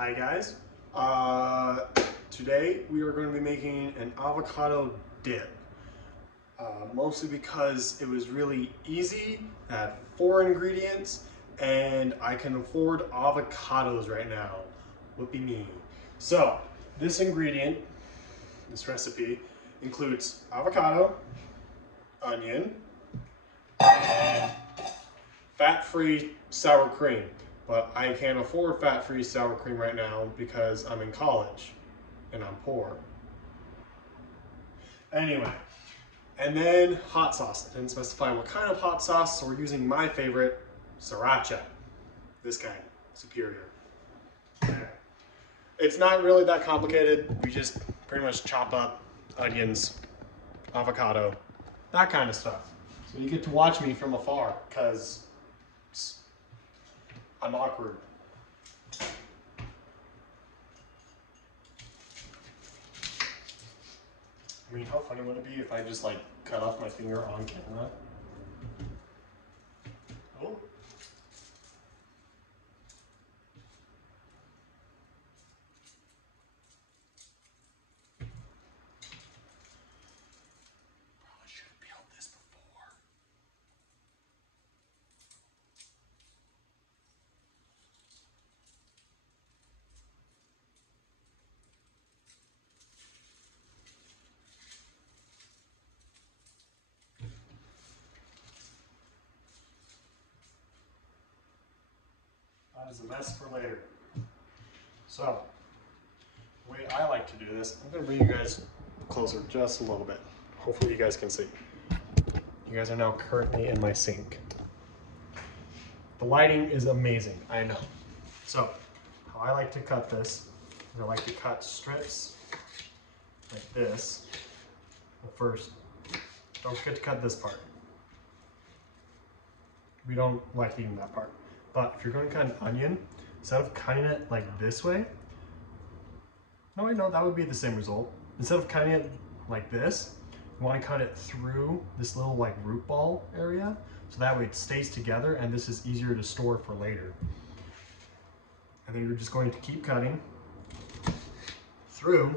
Hi guys, today we are going to be making an avocado dip, mostly because it was really easy, had 4 ingredients, and I can afford avocados right now. Whoopie me. So, this recipe includes avocado, onion, and fat-free sour cream. But I can't afford fat-free sour cream right now because I'm in college and I'm poor. Anyway, and then hot sauce. I didn't specify what kind of hot sauce, so we're using my favorite, sriracha. This kind, superior. It's not really that complicated. We just pretty much chop up onions, avocado, that kind of stuff. So you get to watch me from afar because I'm awkward. I mean, how funny would it be if I just like cut off my finger on camera? Oh. Probably should have peeled this before. That is a mess for later. So, the way I like to do this, I'm going to bring you guys closer just a little bit. Hopefully you guys can see. You guys are now currently in my sink. The lighting is amazing, I know. So, how I like to cut this is I like to cut strips like this. But first, don't forget to cut this part. We don't like eating that part. But if you're going to cut an onion, instead of cutting it like this way, no, wait, no, that would be the same result. Instead of cutting it like this, you want to cut it through this little like root ball area, so that way it stays together and this is easier to store for later. And then you're just going to keep cutting through,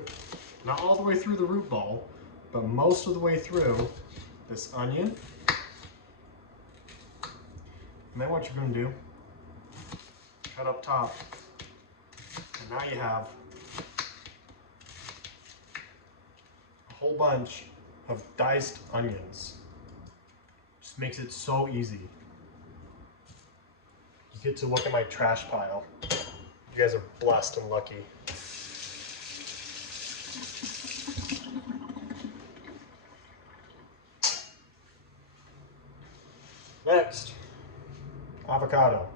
not all the way through the root ball, but most of the way through this onion. And then what you're going to do, cut up top, and now you have a whole bunch of diced onions. Just makes it so easy. You get to look at my trash pile. You guys are blessed and lucky. Next, avocado.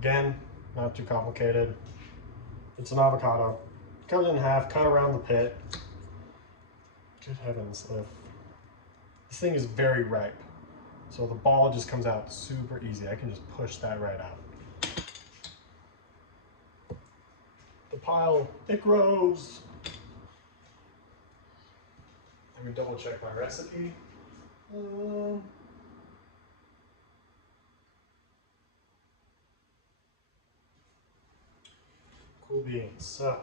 Again, not too complicated. It's an avocado. Cut it in half, cut around the pit. Good heavens, this thing is very ripe. So the ball just comes out super easy. I can just push that right out. The pile, it grows. Let me double check my recipe. Cool beans. So,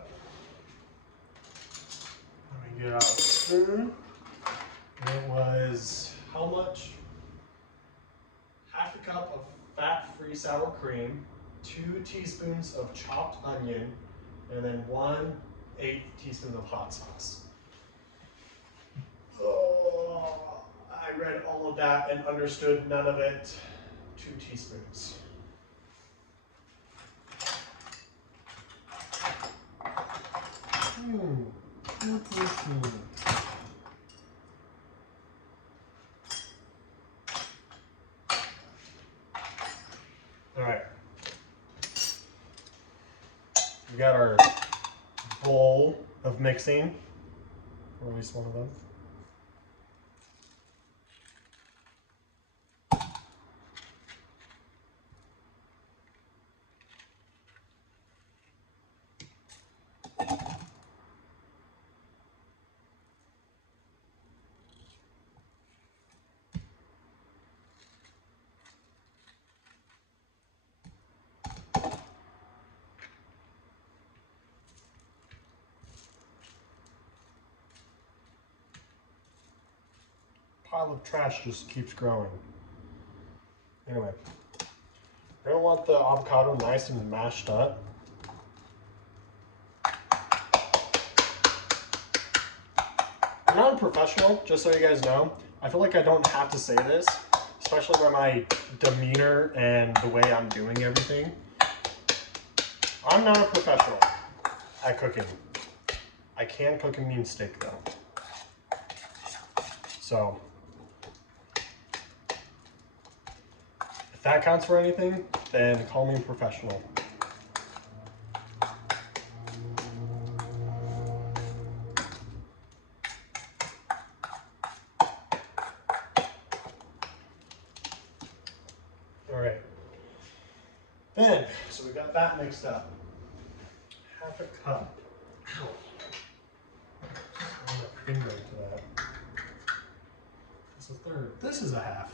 let me get out a spoon. And it was how much? Half a cup of fat-free sour cream, 2 teaspoons of chopped onion, and then 1/8 teaspoon of hot sauce. Oh, I read all of that and understood none of it. 2 teaspoons. All right. We got our bowl of mixing, or at least one of them. pile of trash just keeps growing. Anyway, you're gonna want the avocado nice and mashed up. I'm not a professional, just so you guys know. I feel like I don't have to say this, especially by my demeanor and the way I'm doing everything. I'm not a professional at cooking. I can cook a mean steak though. So, if that counts for anything, then call me a professional. All right. Then, so we got that mixed up. Half a cup. Ow. I'm a finger to that. That's a third. This is a half.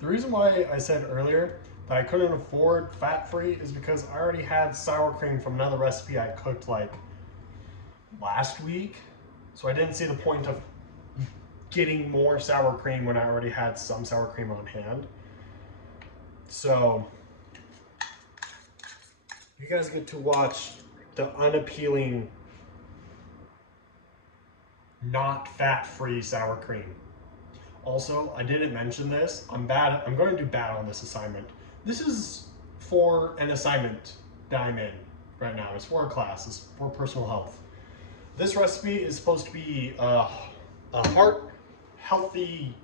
The reason why I said earlier that I couldn't afford fat-free is because I already had sour cream from another recipe I cooked like last week. So I didn't see the point of getting more sour cream when I already had some sour cream on hand. So you guys get to watch the unappealing, not fat-free sour cream. Also, I didn't mention this. I'm going to do bad on this assignment. This is for an assignment that I'm in right now. It's for a class. It's for personal health. This recipe is supposed to be a heart healthy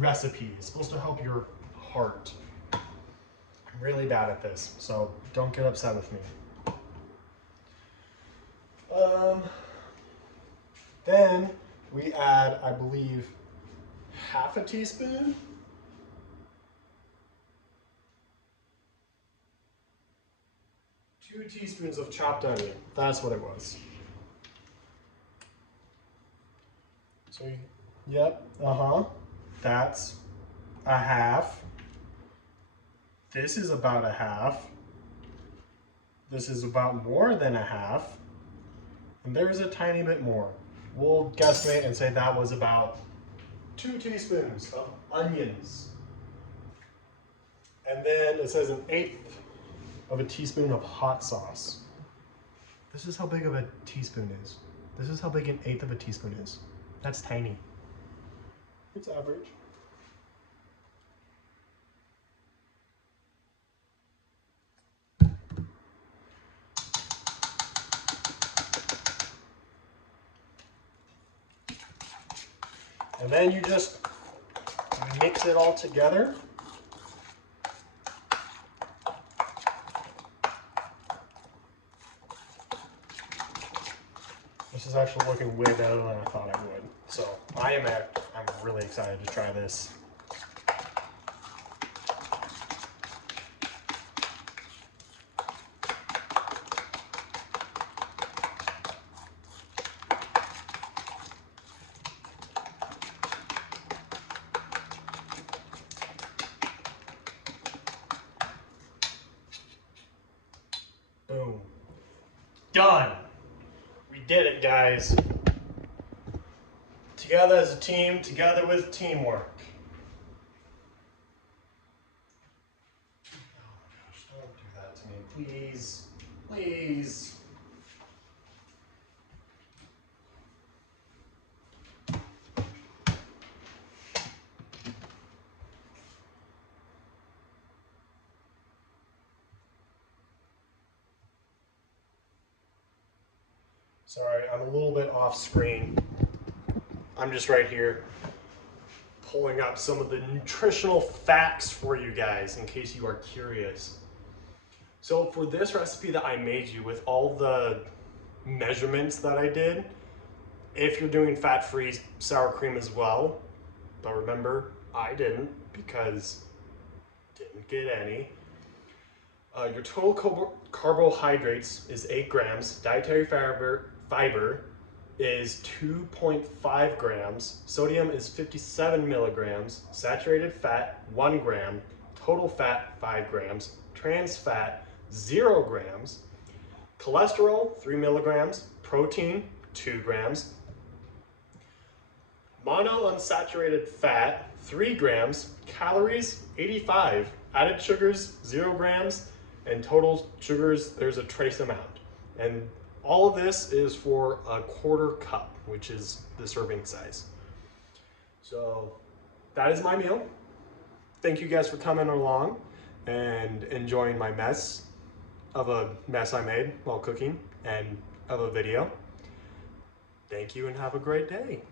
recipe. It's supposed to help your heart. I'm really bad at this, so don't get upset with me. Then we add, I believe, half a teaspoon. Two teaspoons of chopped onion. That's what it was. So, yep, that's a half. This is about a half. This is about more than a half. And there's a tiny bit more. We'll guesstimate and say that was about 2 teaspoons of onions. And then it says 1/8 of a teaspoon of hot sauce. This is how big of a teaspoon is. This is how big 1/8 of a teaspoon is. That's tiny. It's average. And then you just mix it all together. This is actually looking way better than I thought it would. So I'm really excited to try this. Boom. Done. We did it, guys. Together as a team, together with teamwork. Oh my gosh, don't do that to me, please. Please. Sorry, I'm a little bit off screen. I'm just right here pulling up some of the nutritional facts for you guys in case you are curious. So for this recipe that I made you with all the measurements that I did, if you're doing fat-free sour cream as well, but remember, I didn't because Didn't get any. Your total carbohydrates is 8 grams. Dietary fiber is 2.5 grams. Sodium is 57 milligrams. Saturated fat, 1 gram. Total fat, 5 grams. Trans fat, 0 grams. Cholesterol, 3 milligrams. Protein, 2 grams. Monounsaturated fat, 3 grams. Calories, 85. Added sugars, 0 grams. And total sugars, there's a trace amount. And all of this is for a 1/4 cup, which is the serving size. So that is my meal. Thank you guys for coming along and enjoying my mess I made while cooking and of a video. Thank you and have a great day.